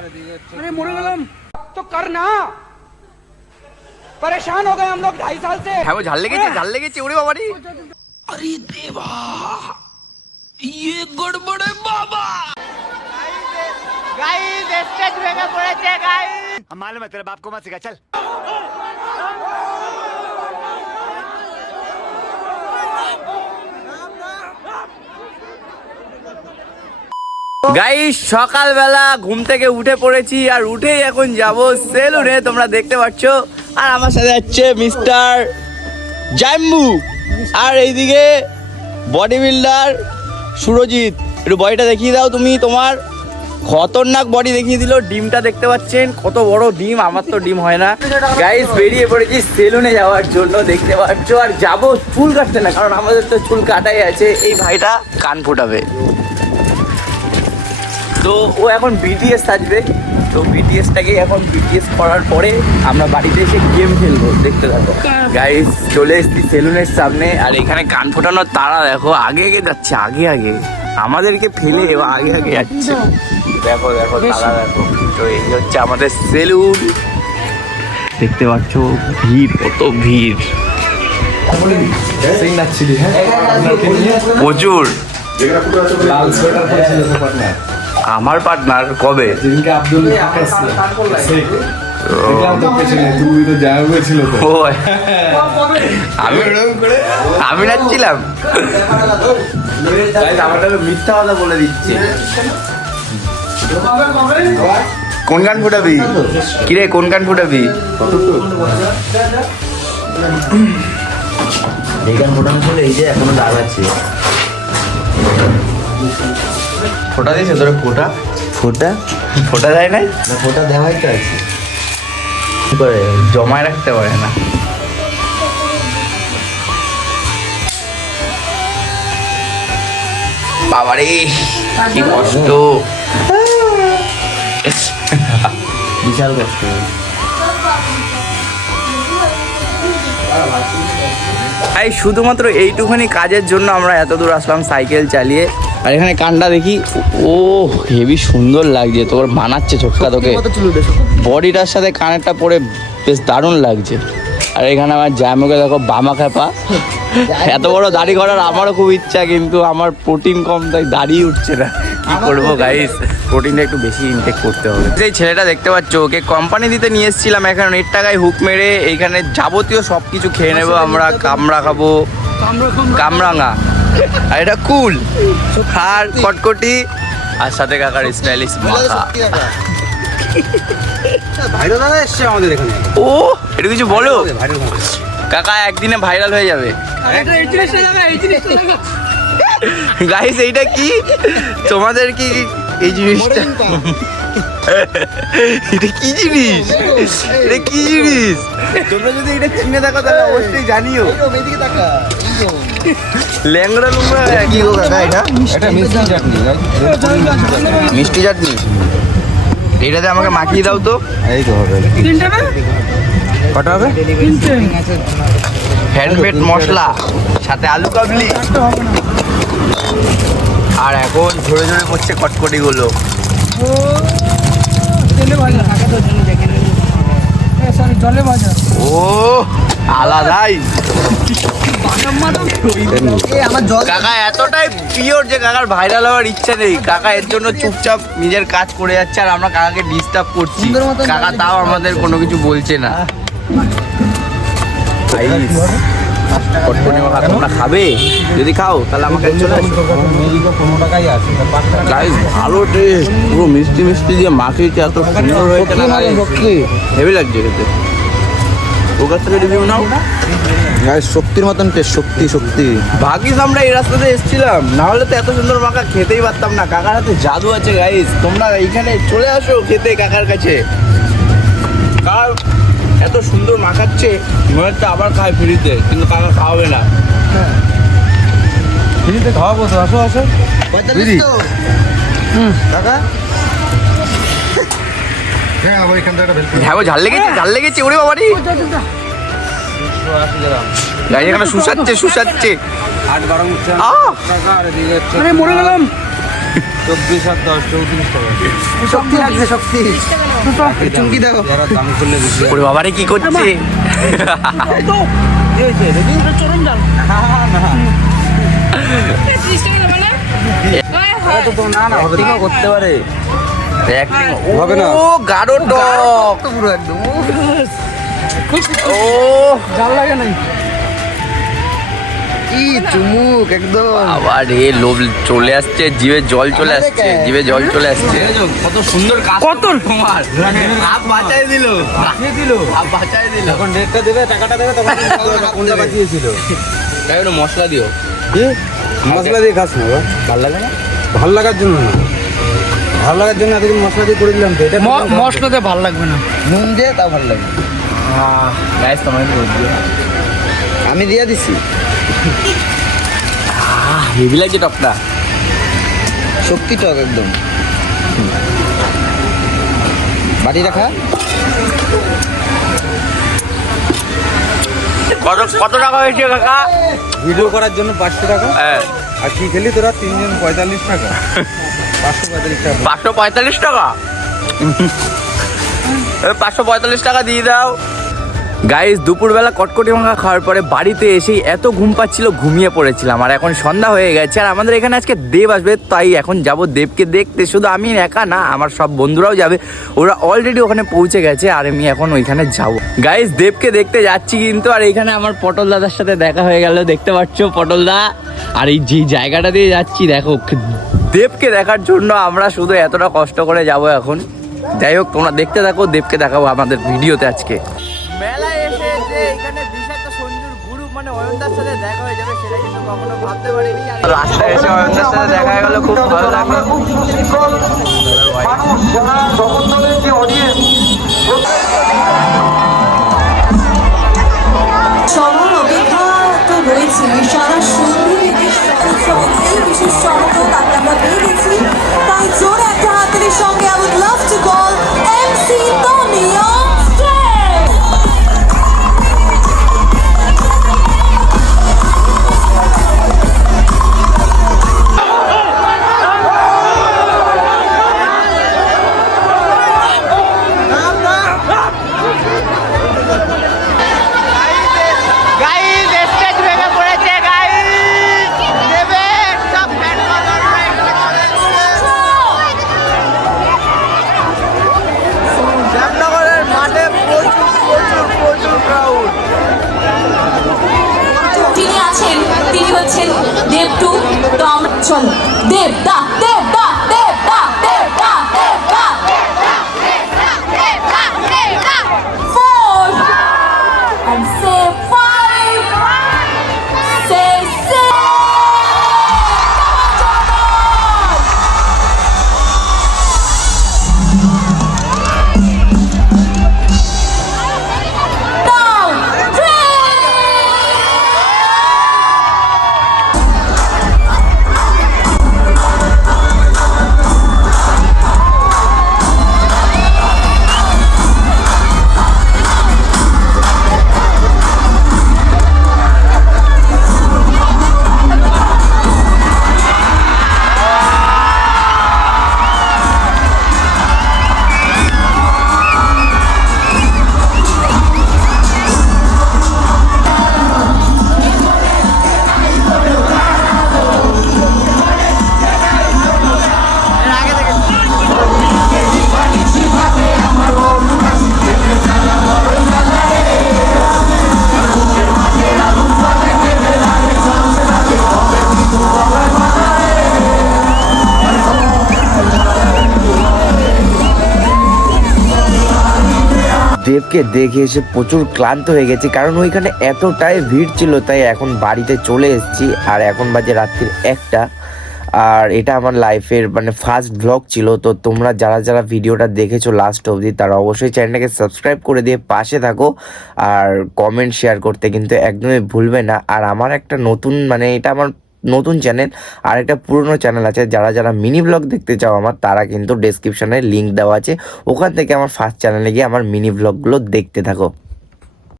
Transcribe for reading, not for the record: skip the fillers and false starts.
अरे मरे गलम तो करना परेशान हो गए हम लोग 2.5 साल से। হ্যাঁ ঝাল লেগেছে ওরে বাবারি। अरे देवा ये गड़बड़ है बाबा। गाइस स्टेज ভেঙে পড়েছে गाइस। हम मालूम है तेरे बाप को मत सिखा चल। গাইস সকালবেলা ঘুম থেকে উঠে পড়েছি আর উঠেই এখন যাব সেলুনে, তোমরা দেখতে পাচ্ছ। আর আমার সাথে যাচ্ছে মিস্টার জাম্বু আর এইদিকে বডি বিল্ডার সুরজিৎ। একটু বডিটা দেখিয়ে দাও তুমি, তোমার খতরনাক বডি দেখিয়ে দিল। ডিমটা দেখতে পাচ্ছেন কত বড় ডিম, আমার তো ডিম হয় না। গাইস বেরিয়ে পড়েছি সেলুনে যাওয়ার জন্য, দেখতে পাচ্ছ। আর যাবো চুল কাটতে না, কারণ আমাদের তো চুল কাটাই আছে। এই ভাইটা কান ফোটাবে, তো ও এখন বিটিএস সাজবে। তো বিটিএসটাকে এখন বিটিএস করার পরে আমরা বাড়িতে এসে গেম খেলবো, দেখতে থাকো। গাইস চলে এসেছি সেলুনের সামনে, আর এখানে কান ফোটানোর তারা দেখো, আগে আগে যাচ্ছে, আগে আগে আমাদেরকে ফেলে ও আগে আগে যাচ্ছে। দেখো দেখো তারা দেখো। তো এই হচ্ছে আমাদের সেলুন, দেখতে পাচ্ছ ভিড়, কত ভিড়, প্রচুর। আমার পার্টনার কবে আমি নাচছিলাম। মিথ্যা কথা বলে দিচ্ছে। কোন গান ফুটাবি কিরে, কোন গান ফুটাবি? এই গান ফোটানো ছিল, এই যে এখনো দাগ আছে। ফোটা দিয়েছে তোরা? ফোটা ফোটা ফোটা দেয় নাই, ফোটা দেওয়াই তো আছে, কি করে জমায় রাখতে পারে না। বাবারে কি কষ্ট, বিশাল কষ্ট। এই শুধুমাত্র এইটুখানি কাজের জন্য আমরা এত দূর আসলাম সাইকেল চালিয়ে। আর এখানে কানটা দেখি, ও হেভি সুন্দর লাগছে। তোর বানাচ্ছে ছোটকা, তোকে বডিটার সাথে কানেরটা পরে বেশ দারুণ লাগছে। আর এখানে আমার জ্যামকে দেখো, বামা খেপা। এত বড় দাড়ি করার আমারও খুব ইচ্ছা, কিন্তু আমার প্রোটিন কম, তাই দাড়ি উঠছে না। কি করবো গাইস, প্রোটিনটা একটু বেশি ইনটেক করতে হবে। এই ছেলেটা দেখতে পাচ্ছ, ওকে কোম্পানি দিতে নিয়ে এসেছিলাম। এখন 1 টাকায় হুক মেরে এইখানে যাবতীয় সব কিছু খেয়ে নেবো আমরা। কামড়া খাবো, কামরাঙা, আর এটা কুল আর কটকটি, আর সাথে কাকার স্টাইলিশ মাথা। ও এটা কিছু বলো কাকা, একদিনে ভাইরাল হয়ে যাবে। গাইস এইটা কি তোমাদের কি এই জিনিসটা? এটা কি জিনিস, এটা কি জিনিস? তোমরা যদি এটা চিনে থাকো তাহলে অবশ্যই জানিও। ল্যাংড়া লুংড়া কি গো কাকা? এটা মিষ্টি চাটনি, মিষ্টি চাটনি। এইটাতে আমাকে মাখিয়ে দাও তো। এই তো হবে, কটা হবে? হ্যান্ডমেড মশলা, সাথে আলু কাবলি। আর এখন ঝরে ঝরে পড়ছে কটকটি গুলো। ও আলাদাই। কাকা এতটাই পিওর যে কাকার ভাইরাল হওয়ার ইচ্ছা নেই। কাকা এর জন্য চুপচাপ নিজের কাজ করে যাচ্ছে, আর আমরা কাকাকে ডিস্টার্ব করছি। কাকা তাও আমাদের কোনো কিছু বলছে না। কটকটি মাখা তোমরা খাবে? যদি খাও তাহলে আমাকে চলে আসো। গাইস ভালো টেস্ট, পুরো মিষ্টি মিষ্টি দিয়ে মাখিয়েছে, এত সুন্দর হয়েছে না গাইস, হেভি লাগছে খেতে। ওর কাছ থেকে রিভিউ নাও। গাইস শক্তির মতন টেস্ট, শক্তি শক্তি। ভাগ্যিস আমরা এই রাস্তাতে এসেছিলাম, না হলে তো এত সুন্দর মাখা খেতেই পারতাম না। কাকার হাতে জাদু আছে গাইস, তোমরা এইখানে চলে আসো খেতে কাকার কাছে। কার এত সুন্দর মাখাচ্ছে, মনে হচ্ছে আবার খায় ফ্রিতে, কিন্তু কাকা খাওয়াবে না। ফ্রিতে খাওয়াবো তো, আসো আসো। কাকা হ্যাঁ আবার এখান থেকে হ্যাঁ ঝাল লেগেছে ওরে বাবারি। গাড়ি এখানে শুষাচ্ছে। अरे मरे गलम 24 আর 10 34 টাকা শক্তি লাগছে শক্তি চুমকি দেখো যারা দাম করলে বেশি ওরে বাবারে কি করছে না না হবে না করতে পারে হবে না। ও গাঢ় টক পুরো একদম ও জাল লাগে নাই কি চুমুক একদম আবার রে লোভ চলে আসছে জিভে জল চলে আসছে জিভে জল চলে আসছে কত সুন্দর কাজ কত তোমার আপ বাঁচাই দিল আপ বাঁচাই দিল এখন রেটটা দেবে টাকাটা দেবে তখন কোনটা বাঁচিয়েছিল তাই ওটা মশলা দিও কি মশলা দিয়ে খাস না ভালো লাগে না ভালো লাগার জন্য না ভালো লাগার জন্য এতদিন মশলা দিয়ে করে দিলাম তো এটা মশলাতে ভালো লাগবে না নুন দিয়ে তাও ভালো লাগে গাইস তোমার আমি দিয়ে দিছি হেভি লাগছে টকটা শক্তি টক একদম বাটি রাখা কত টাকা হয়েছে কাকা ভিডিও করার জন্য 500 টাকা হ্যাঁ আর কি খেলি তোরা তিনজন 45 টাকা 545 টাকা 545 টাকা 545 টাকা দিয়ে দাও গাইস দুপুরবেলা কটকটি মাখা খাওয়ার পরে বাড়িতে এসেই এত ঘুম পাচ্ছিল ঘুমিয়ে পড়েছিলাম আর এখন সন্ধ্যা হয়ে গেছে আর আমাদের এখানে আজকে দেব আসবে তাই এখন যাব দেবকে দেখতে শুধু আমি একা না আমার সব বন্ধুরাও যাবে ওরা অলরেডি ওখানে পৌঁছে গেছে আর আমি এখন ওইখানে যাব গাইস দেবকে দেখতে যাচ্ছি কিন্তু আর এইখানে আমার পটল দাদার সাথে দেখা হয়ে গেল দেখতে পাচ্ছ পটল দা আর এই যে জায়গাটা দিয়ে যাচ্ছি দেখো দেবকে দেখার জন্য আমরা শুধু এতটা কষ্ট করে যাব এখন যাই হোক তোমরা দেখতে থাকো দেবকে দেখাবো আমাদের ভিডিওতে আজকে মেলায় এসে যে এখানে বিষাক্ত সঞ্জুর গুরু মানে অয়নদার সাথে দেখা হয়ে যাবে সেটা কিন্তু কখনো ভাবতে পারিনি রাস্তায় এসে অয়নদার সাথে দেখা হয়ে গেল খুব ভালো লাগলো সবার অপেক্ষা তো রয়েছে সারা সুন্দরী উৎসবের এই বিশেষ চমকও তাকে আমরা পেয়ে গেছি তাই জোরে একটা হাতের সঙ্গে I would love to call MC Tommy on stage. Guys stage ভেঙে পড়েছে গাইস দেবে সব ফ্যান ফলোয়াররা এখানে চলে এসেছে জামনগরের মাঠে প্রচুর ক্রাউড তিনি আছেন তিনি হচ্ছেন দেব টু তো আমরা চল দেব দা দেব দা দেব দা দেব দা দেব দা 4 and say 5 say 6 now 3 দেবকে দেখে এসে প্রচুর ক্লান্ত হয়ে গেছি কারণ ওইখানে এতটাই ভিড় ছিল তাই এখন বাড়িতে চলে এসেছি আর এখন বাজে রাত্রির 1টা আর এটা আমার লাইফের মানে ফার্স্ট ব্লগ ছিল তো তোমরা যারা যারা ভিডিওটা দেখেছো লাস্ট অবধি তারা অবশ্যই চ্যানেলটাকে সাবস্ক্রাইব করে দিয়ে পাশে থাকো আর কমেন্ট শেয়ার করতে কিন্তু একদমই ভুলবে না আর আমার একটা নতুন মানে এটা আমার নতুন চ্যানেল আর একটা পুরনো চ্যানেল আছে যারা যারা মিনি ব্লগ দেখতে চাও আমার তারা কিন্তু ডেসক্রিপশনে লিঙ্ক দেওয়া আছে ওখান থেকে আমার ফার্স্ট চ্যানেলে গিয়ে আমার মিনি ব্লগগুলো দেখতে থাকো